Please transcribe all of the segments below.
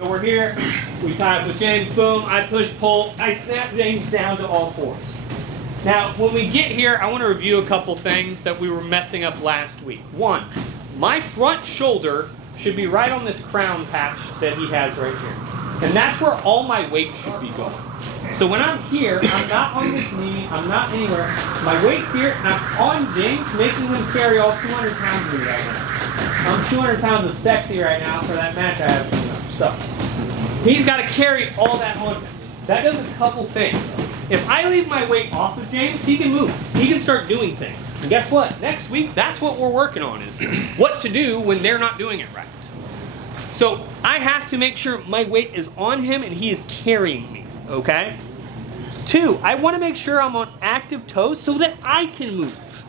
So we're here, we tie up with James, boom, I push, pull, I snap James down to all fours. Now, when we get here, I want to review a couple things that we were messing up last week. One, my front shoulder should be right on this crown patch that he has right here. And that's where all my weight should be going. So when I'm here, I'm not on this knee, I'm not anywhere. My weight's here, and I'm on James, making him carry all 200 pounds of me right now. I'm 200 pounds of sexy right now for that match I have coming up. So, he's got to carry all that on him. That does a couple things. If I leave my weight off of James, he can move. He can start doing things. And guess what? Next week, that's what we're working on, is what to do when they're not doing it right. So I have to make sure my weight is on him and he is carrying me, okay? Two, I want to make sure I'm on active toes so that I can move.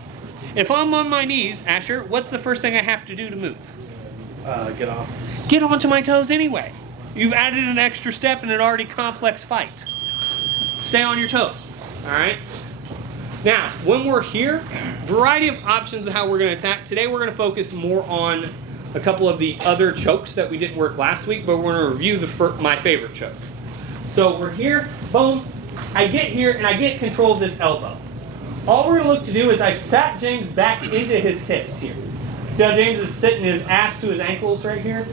If I'm on my knees, Asher, what's the first thing I have to do to move? Get off. Get onto my toes anyway. You've added an extra step in an already complex fight. Stay on your toes, all right? Now, when we're here, variety of options of how we're going to attack. Today we're going to focus more on a couple of the other chokes that we didn't work last week, but we're going to review my favorite choke. So we're here, boom. I get here and I get control of this elbow. All we're going to look to do is I've sat James back into his hips here. See how James is sitting his ass to his ankles right here?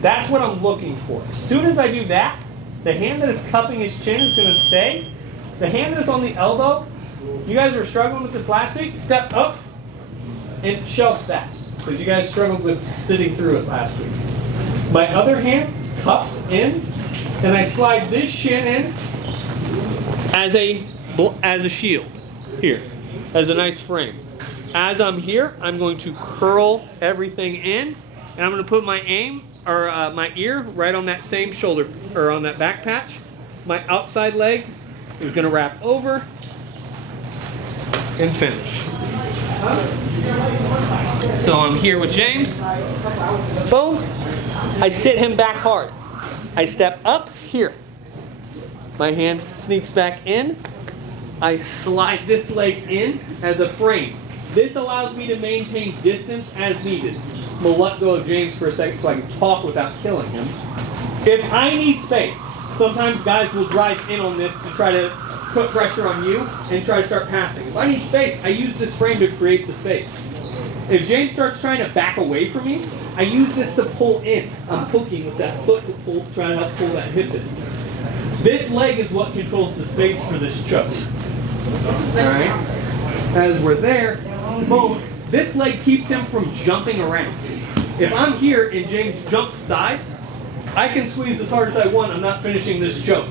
That's what I'm looking for. As soon as I do that, the hand that is cupping his chin is going to stay. The hand that is on the elbow, you guys were struggling with this last week, step up and shelf that. Because you guys struggled with sitting through it last week. My other hand cups in, and I slide this shin in as a shield. Here, as a nice frame. As I'm here, I'm going to curl everything in, and I'm going to put my my ear right on that same shoulder, or on that back patch. My outside leg is going to wrap over and finish. So I'm here with James. Boom. I sit him back hard. I step up here. My hand sneaks back in. I slide this leg in as a frame. This allows me to maintain distance as needed. I'm going to let go of James for a second so I can talk without killing him. If I need space, sometimes guys will drive in on this to try to put pressure on you and try to start passing. If I need space, I use this frame to create the space. If James starts trying to back away from me, I use this to pull in. I'm hooking with that foot to pull, trying to help pull that hip in. This leg is what controls the space for this choke. Alright? As we're there, boom, this leg keeps him from jumping around. If I'm here and James jumps side, I can squeeze as hard as I want, I'm not finishing this choke.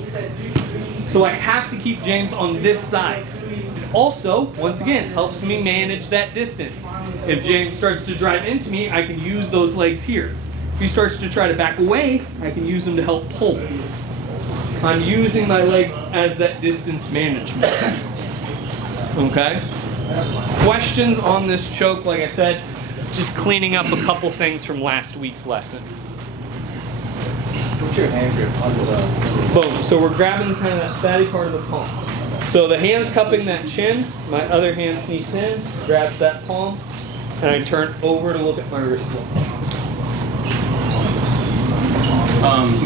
So I have to keep James on this side. It also, once again, helps me manage that distance. If James starts to drive into me, I can use those legs here. If he starts to try to back away, I can use them to help pull. I'm using my legs as that distance management. Okay? Questions on this choke, like I said, just cleaning up a couple things from last week's lesson. What's your hand grip under the... Boom. So we're grabbing kind of that fatty part of the palm. So the hand's cupping that chin, my other hand sneaks in, grabs that palm, and I turn over to look at my wrist watch.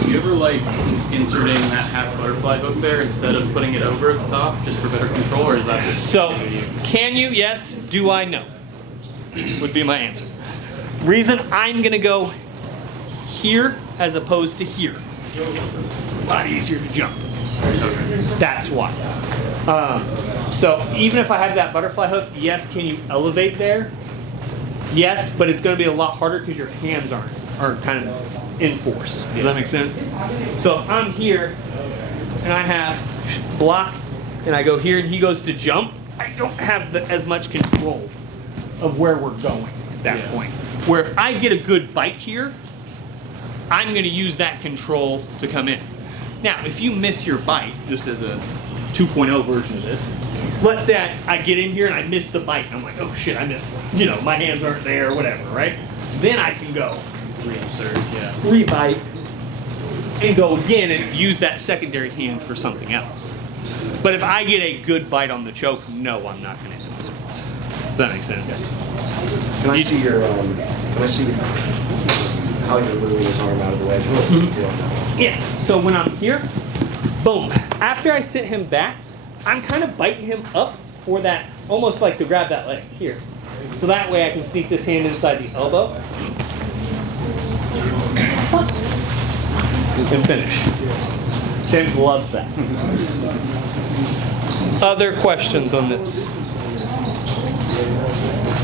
Do you ever like inserting that half butterfly hook there instead of putting it over at the top just for better control, or is that just... So, can you? Yes. Do I? No. Would be my answer. Reason I'm going to go here as opposed to here. A lot easier to jump. That's why. So even if I have that butterfly hook, yes, can you elevate there? Yes, but it's going to be a lot harder because your hands aren't kind of in force. Does that make sense? So if I'm here and I have block and I go here and he goes to jump, I don't have as much control of where we're going at that point. Where if I get a good bite here, I'm going to use that control to come in. Now, if you miss your bite, just as a 2.0 version of this, let's say I get in here and I miss the bite, and I'm like, oh shit, I missed, my hands aren't there, or whatever, right? Then I can go reinsert, rebite, and go again and use that secondary hand for something else. But if I get a good bite on the choke, no, I'm not going to insert. Does that make sense? Can I see your, how you're moving his arm out of the way. Yeah, so when I'm here, boom. After I sit him back, I'm kind of biting him up for that, almost like to grab that leg here. So that way I can sneak this hand inside the elbow and finish. James loves that. Other questions on this?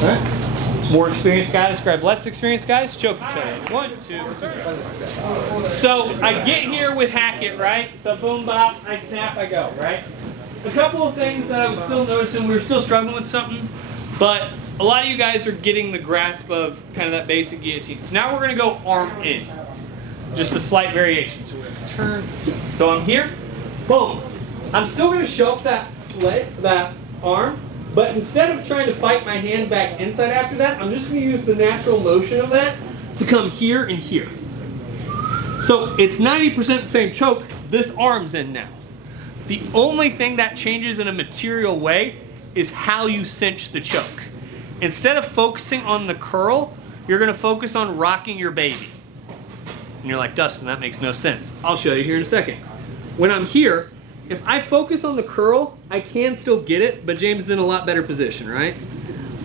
All right. More experienced guys grab less experienced guys, choke each other. 1, 2, 3. So I get here with Hackett, right? So boom, bop, I snap, I go, right? A couple of things that I was still noticing, we were still struggling with something, but a lot of you guys are getting the grasp of kind of that basic guillotine. So now we're going to go arm in. Just a slight variation. So we're going to turn. So I'm here, boom. I'm still going to show up that leg, that arm, but instead of trying to fight my hand back inside after that, I'm just going to use the natural motion of that to come here and here. So it's 90% the same choke. This arm's in now. The only thing that changes in a material way is how you cinch the choke. Instead of focusing on the curl, you're going to focus on rocking your baby. And you're like, Dustin, that makes no sense. I'll show you here in a second. When I'm here, if I focus on the curl, I can still get it, but James is in a lot better position, right?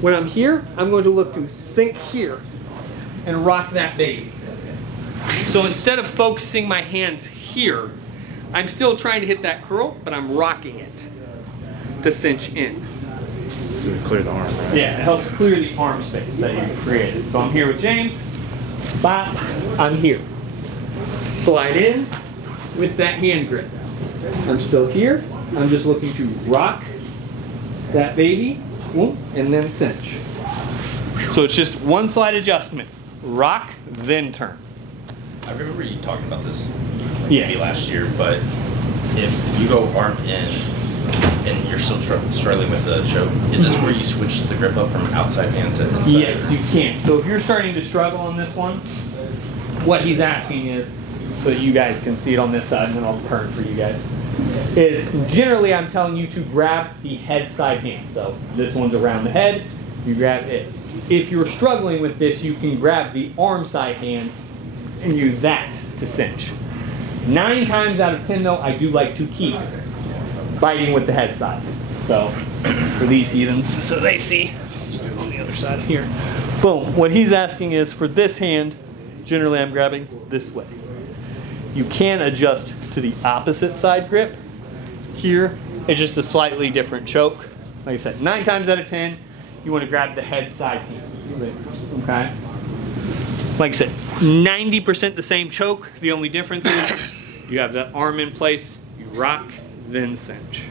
When I'm here, I'm going to look to sink here and rock that baby. So instead of focusing my hands here, I'm still trying to hit that curl, but I'm rocking it to cinch in. To clear the arm, right? Yeah, it helps clear the arm space that you created. So I'm here with James. Bop, I'm here. Slide in with that hand grip. I'm still here. I'm just looking to rock that baby, and then cinch. So it's just one slight adjustment. Rock, then turn. I remember you talking about this Yeah. maybe last year, but if you go arm in and you're still struggling with the choke, is this where you switch the grip up from outside hand to inside? Yes, you can. So if you're starting to struggle on this one, what he's asking is, so that you guys can see it on this side, and then I'll turn for you guys, is generally I'm telling you to grab the head side hand. So this one's around the head, you grab it. If you're struggling with this, you can grab the arm side hand and use that to cinch. 9 times out of 10 though, I do like to keep biting with the head side. So for these heathens, so they see, just do it on the other side here. Boom, what he's asking is for this hand, generally I'm grabbing this way. You can adjust to the opposite side grip. Here, it's just a slightly different choke. Like I said, 9 times out of 10, you want to grab the head side hand. Okay? Like I said, 90% the same choke. The only difference is you have the arm in place, you rock, then cinch.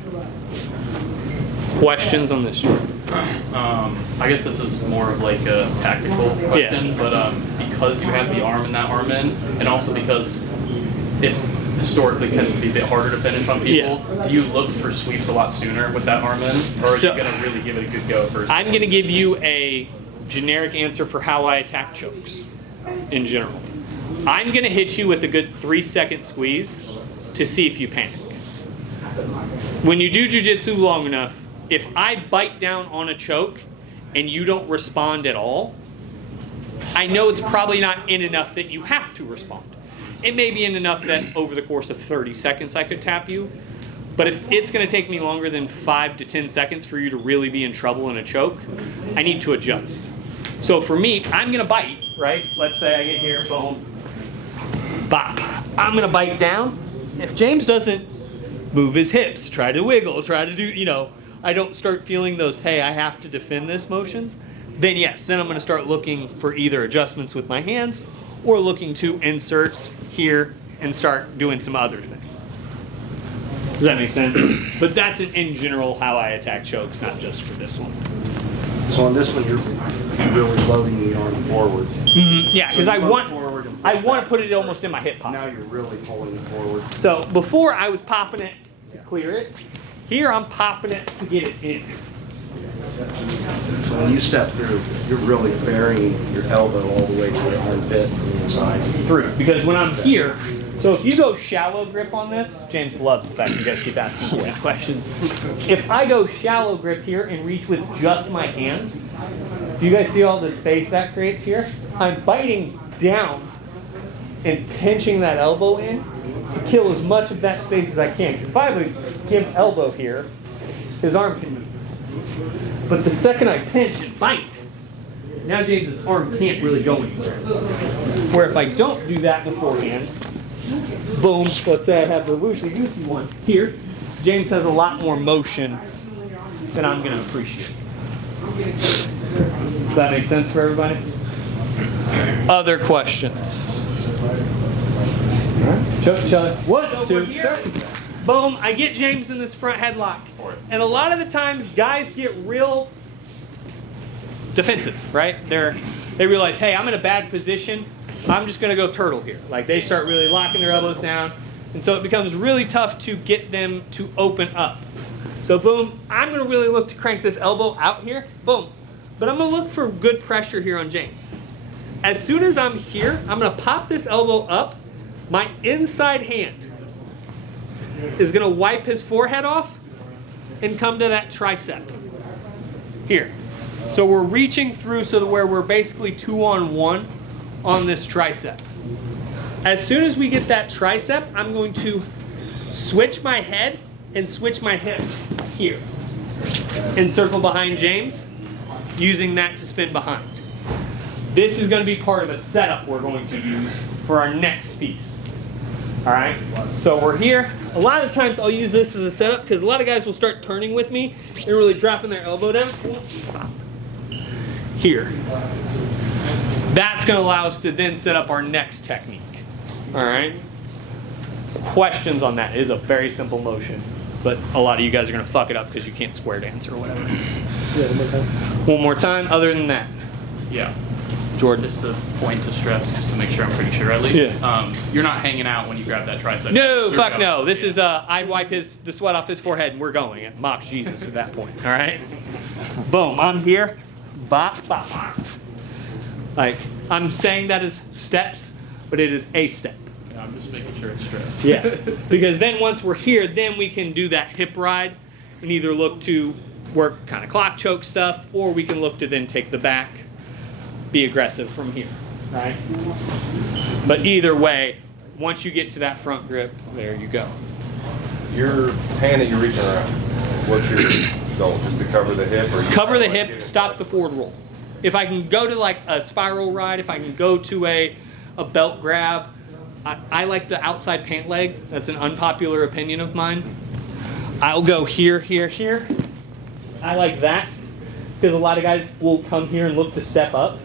Questions on this choke? I guess this is more of like a tactical question, but because you have the arm and that arm in, and also because it's historically tends to be a bit harder to finish on people, do you look for sweeps a lot sooner with that arm in, or are you going to really give it a good go first? I'm going to give you a generic answer for how I attack chokes in general. I'm going to hit you with a good 3-second squeeze to see if you panic. When you do jiu-jitsu long enough, if I bite down on a choke and you don't respond at all, I know it's probably not in enough that you have to respond. It may be in enough that over the course of 30 seconds I could tap you, but if it's going to take me longer than 5 to 10 seconds for you to really be in trouble in a choke, I need to adjust. So for me, I'm going to bite, right? Let's say I get here, boom, bop. I'm going to bite down. If James doesn't move his hips, try to wiggle, try to do, I don't start feeling those, hey, I have to defend this motions, then yes, then I'm going to start looking for either adjustments with my hands or looking to insert here and start doing some other things. Does that make sense? But that's in general how I attack chokes, not just for this one. So on this one, you're really loading the arm forward. Yeah, because So I you want load forward and I push want to back. put it almost in my hip pocket. Now you're really pulling it forward. So before I was popping it to clear it. Here I'm popping it to get it in. So when you step through, you're really burying your elbow all the way to the armpit from the inside. Through, because when I'm here, so if you go shallow grip on this, James loves the fact you guys keep asking so many questions. If I go shallow grip here and reach with just my hands, do you guys see all the space that creates here? I'm biting down and pinching that elbow in to kill as much of that space as I can. Because if I have him elbow here, his arm can move. But the second I pinch and bite, now James's arm can't really go anywhere. Where if I don't do that beforehand, boom, let's say I have the loosey-goosey one here, James has a lot more motion than I'm going to appreciate. Does that make sense for everybody? Other questions? Chuck. 1, 2, 3. Boom, I get James in this front headlock. And a lot of the times guys get real defensive, right? They realize, hey, I'm in a bad position. I'm just going to go turtle here. Like they start really locking their elbows down. And so it becomes really tough to get them to open up. So boom, I'm going to really look to crank this elbow out here. Boom. But I'm going to look for good pressure here on James. As soon as I'm here, I'm going to pop this elbow up. My inside hand is going to wipe his forehead off and come to that tricep here. So we're reaching through so that where we're basically 2-on-1 on this tricep. As soon as we get that tricep, I'm going to switch my head and switch my hips here and circle behind James, using that to spin behind. This is going to be part of a setup we're going to use for our next piece. All right, so we're here. A lot of times I'll use this as a setup because a lot of guys will start turning with me. They're really dropping their elbow down. Here. That's going to allow us to then set up our next technique. All right. Questions on that? It is a very simple motion, but a lot of you guys are going to fuck it up because you can't square dance or whatever. One more time. Other than that. Yeah. Jordan. Just a point to stress, just to make sure I'm pretty sure at least. Yeah. You're not hanging out when you grab that tricep. No, fuck no. This is I wipe the sweat off his forehead and we're going. It mocks Jesus at that point. All right. Boom. I'm here. Bop, bop, bop. Like I'm saying that as steps, but it is a step. Yeah, I'm just making sure it's stressed. Yeah. Because then once we're here, then we can do that hip ride and either look to work kind of clock choke stuff, or we can look to then take the back, be aggressive from here, right? But either way, once you get to that front grip, there you go. Your hand that you're reaching around, what's your goal? Just to cover the hip? Or Cover the hip, stop the forward roll. If I can go to like a spiral ride, if I can go to a belt grab, I like the outside pant leg. That's an unpopular opinion of mine. I'll go here, here, here. I like that because a lot of guys will come here and look to step up.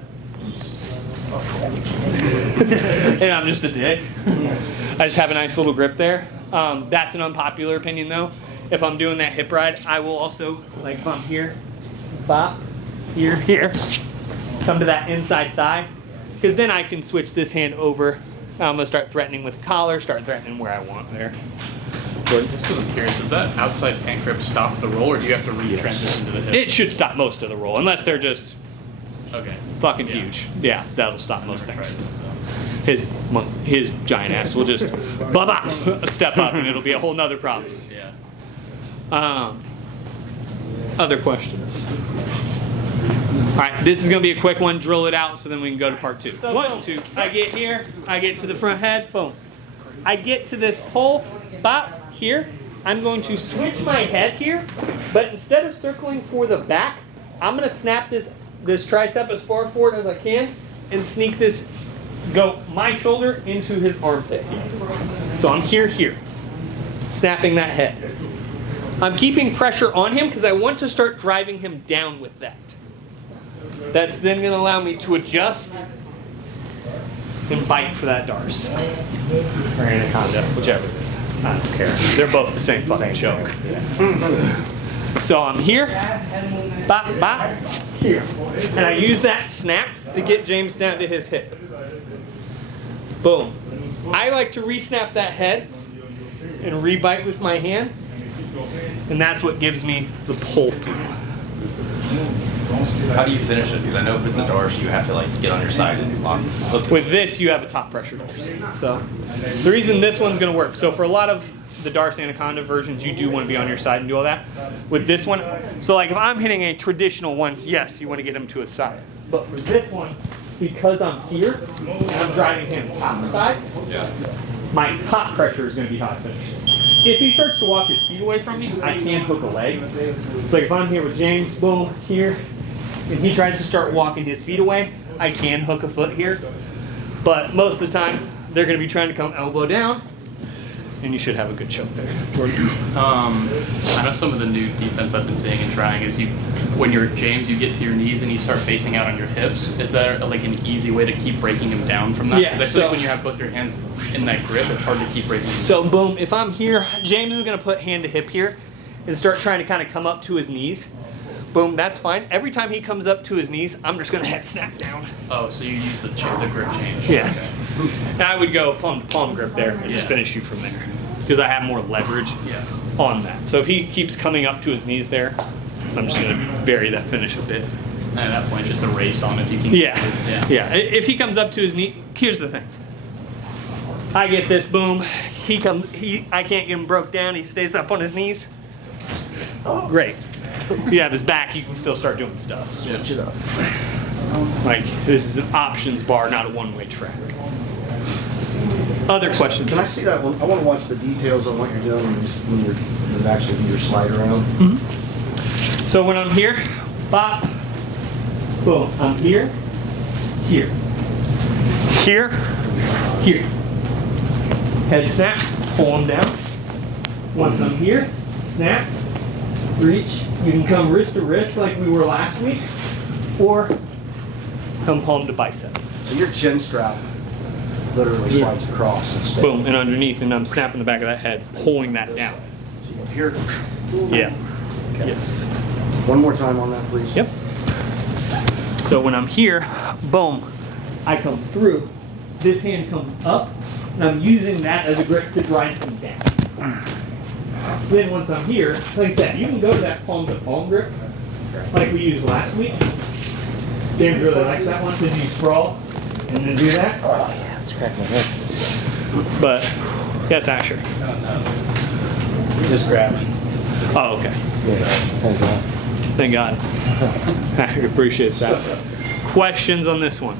And I'm just a dick. I just have a nice little grip there. That's an unpopular opinion though. If I'm doing that hip ride, I will also, like if I'm here, bop, here, here, come to that inside thigh. Because then I can switch this hand over. I'm going to start threatening with the collar, start threatening where I want there. Jordan, just because I'm curious, does that outside pant grip stop the roll, or do you have to re-transition to the hip? It should stop most of the roll, unless they're just fucking huge. Yeah, that'll stop most things. His giant ass will just step up, and it'll be a whole nother problem. Yeah. Other questions? All right, this is going to be a quick one. Drill it out so then we can go to part 2. 1, 2. I get here. I get to the front head. Boom. I get to this pole. Bop. Here. I'm going to switch my head here, but instead of circling for the back, I'm going to snap this tricep as far forward as I can and sneak this, go my shoulder into his armpit. So I'm here, snapping that head. I'm keeping pressure on him because I want to start driving him down with that. That's then going to allow me to adjust and bite for that Darce. Or Anaconda, whichever it is. I don't care. They're both the same fucking joke. So I'm here, bop, bop, here. And I use that snap to get James down to his hip. Boom. I like to re-snap that head and re-bite with my hand. And that's what gives me the pull through. How do you finish it? Because I know for the Darce, you have to like get on your side and hook. With this, you have a top pressure Darce. So the reason this one's going to work. So for a lot of the Darce Anaconda versions, you do want to be on your side and do all that. With this one, so like if I'm hitting a traditional one, yes, you want to get him to his side. But for this one, because I'm here and I'm driving him top side, my top pressure is going to be how I finish this. If he starts to walk his feet away from me, I can hook a leg. It's like if I'm here with James, boom, here, and he tries to start walking his feet away, I can hook a foot here. But most of the time, they're going to be trying to come elbow down, and you should have a good choke there. Jordan? I know some of the new defense I've been seeing and trying is when you're James, you get to your knees and you start facing out on your hips. Is there like an easy way to keep breaking him down from that? Yeah, Because I feel like when you have both your hands in that grip, it's hard to keep breaking him down. So boom, if I'm here, James is going to put hand to hip here and start trying to kind of come up to his knees. Boom, that's fine. Every time he comes up to his knees, I'm just going to head snap down. Oh, so you use the grip change. Yeah. Okay. And I would go palm to palm grip there and just Yeah. finish you from there because I have more leverage on that. So if he keeps coming up to his knees there, I'm just going to bury that finish a bit. And at that point, just a race on if you can. Yeah. If he comes up to his knee, here's the thing. I get this, boom. I can't get him broke down. He stays up on his knees. Great. You have his back, you can still start doing stuff. Switch it up. Like, this is an options bar, not a one-way track. Other questions? Can I see that one? I want to watch the details on what you're doing when you actually do your slide around. So when I'm here, bop, boom, I'm here, here, here, here. Head snap, pull him down. Once I'm here, snap, reach. You can come wrist to wrist like we were last week, or come palm to bicep. So your chin strap literally slides across and stays. Boom, and underneath, and I'm snapping the back of that head, pulling that down. Here. Yeah. Okay. Yes. One more time on that, please. Yep. So when I'm here, boom, I come through. This hand comes up, and I'm using that as a grip to drive him down. Then once I'm here, like I said, you can go to that palm to palm grip, like we used last week. James really likes that one because you sprawl and then do that. Oh yeah, it's cracking my head. But yes, Asher. Just grab it. Oh, okay. Thank God. I appreciate that. Questions on this one?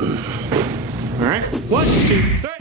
All right. 1, 2, 3.